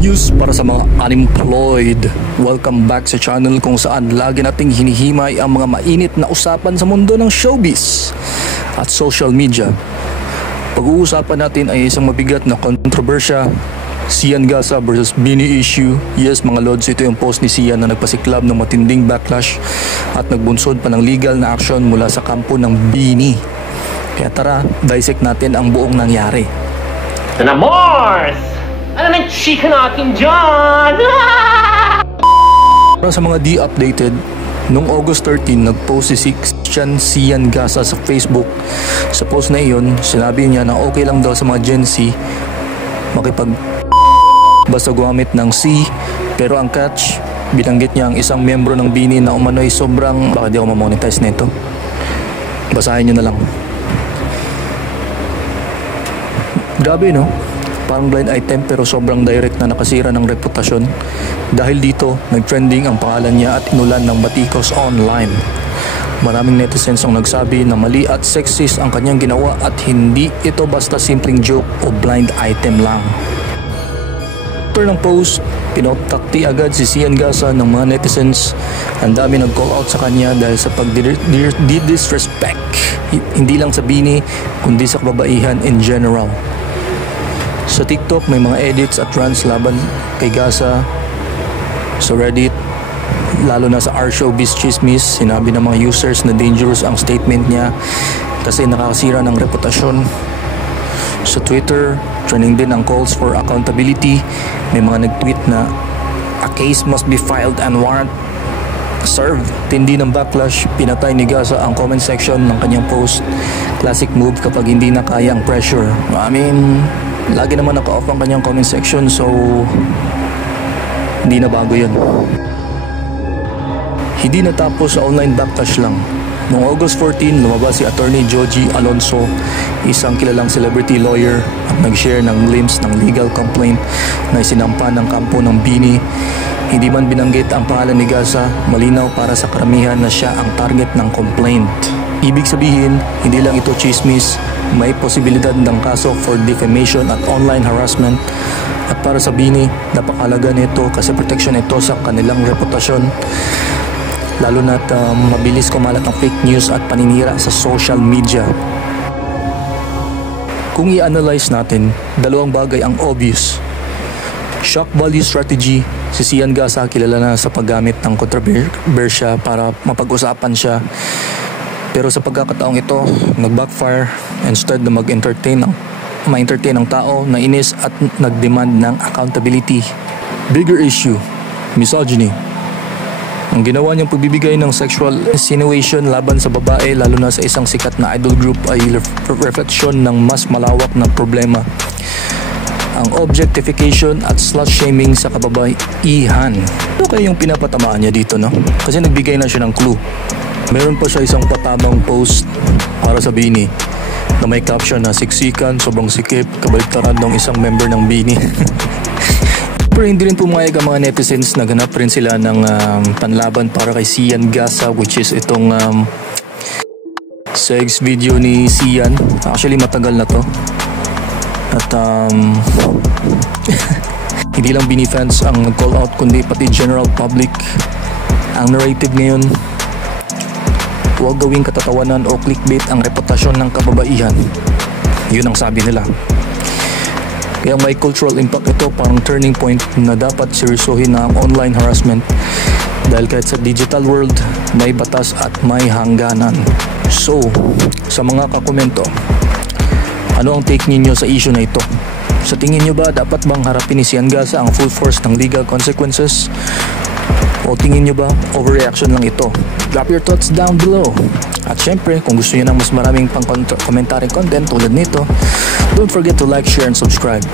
news para sa mga unemployed. Welcome back sa channel kung saan lagi nating hinihimay ang mga mainit na usapan sa mundo ng showbiz at social media. Pag-uusapan natin ay isang mabigat na kontrobersya, Sian Gasa versus BINI issue. Yes mga lods, ito yung post ni Sian na nagpasiklab ng matinding backlash at nagbunsod pa ng legal na action mula sa kampo ng BINI. Kaya tara, dissect natin ang buong nangyari. Namors! Ano nang chika natin dyan? Para sa mga di-updated, noong August 13, nag-post si Sian Gasa sa Facebook. Sa post na iyon, sinabi niya na okay lang daw sa mga Gen Z makipag basta gumamit ng C, pero ang catch, binanggit niya ang isang miyembro ng BINI na umano'y sobrang, baka di ako mamonetize nito. Basahin niyo na lang. Grabe no? Parang blind item pero sobrang direct na nakasira ng reputasyon. Dahil dito, nag-trending ang pangalan niya at inulan ng batikos online. Maraming netizens ang nagsabi na mali at sexist ang kanyang ginawa at hindi ito basta simpleng joke o blind item lang. After ng post, pinotakti agad si Sian Gasa ng mga netizens. Ang dami nag-call out sa kanya dahil sa pag-disrespect. Hindi lang sa BINI, kundi sa kababaihan in general. Sa TikTok, may mga edits at rants laban kay Gasa. Sa Reddit, lalo na sa R-Showbiz Chismis, sinabi ng mga users na dangerous ang statement niya kasi nakakasira ng reputasyon. Sa Twitter, trending din ang calls for accountability. May mga nag-tweet na a case must be filed and warrant served. Tindi ng backlash, pinatay ni Gasa ang comment section ng kanyang post. Classic move kapag hindi na kaya ang pressure. Lagi naman naka-off ang kanyang comment section, so hindi na bago yun. Hindi natapos sa online backlash lang. Noong August 14, lumabas si Attorney Joji Alonso, isang kilalang celebrity lawyer, at nag-share ng glimpse ng legal complaint na isinampa ng kampo ng BINI. Hindi man binanggit ang pangalan ni Gasa, malinaw para sa karamihan na siya ang target ng complaint. Ibig sabihin, hindi lang ito chismis, may posibilidad ng kaso for defamation at online harassment. At para sa BINI, napakahalaga nito kasi protection ito sa kanilang reputasyon. Lalo na't mabilis kumalat ang fake news at paninira sa social media. Kung i-analyze natin, dalawang bagay ang obvious. Shock value strategy, si Sian Gasa kilala na sa paggamit ng kontrobersya para mapag-usapan siya. Pero sa pagkakataong ito, nag-backfire. Instead na ma-entertain ang tao, nainis at nag-demand ng accountability. Bigger issue, misogyny. Ang ginawa niyang pagbibigay ng sexual insinuation laban sa babae, lalo na sa isang sikat na idol group, ay refleksyon ng mas malawak na problema. Ang objectification at slut-shaming sa kababaihan. Ano kaya yung pinapatamaan niya dito, no? Kasi nagbigay na siya ng clue. Meron pa siya isang patamang post para sa BINI na may caption na siksikan, sobrang sikip, kabaliktaran ng isang member ng BINI. Pero hindi rin pumayag ang mga netizens, naghanap rin sila ng panlaban para kay Sian Gasa, which is itong sex video ni Sian. Actually matagal na to. At hindi lang BINI fans ang nag-call out kundi pati general public. Ang narrative ngayon, huwag gawing katatawanan o clickbait ang reputasyon ng kababaihan. Yun ang sabi nila. Kaya may cultural impact ito, parang turning point na dapat seryosohin na ang online harassment. Dahil kahit sa digital world, may batas at may hangganan. So, sa mga kakomento, ano ang take ninyo sa issue na ito? Sa tingin nyo ba, dapat bang harapin ni Sian Gasa ang full force ng legal consequences? O tingin nyo ba, overreaction lang ito? Drop your thoughts down below. At syempre, kung gusto nyo ng mas maraming pang commentary content tulad nito, don't forget to like, share, and subscribe.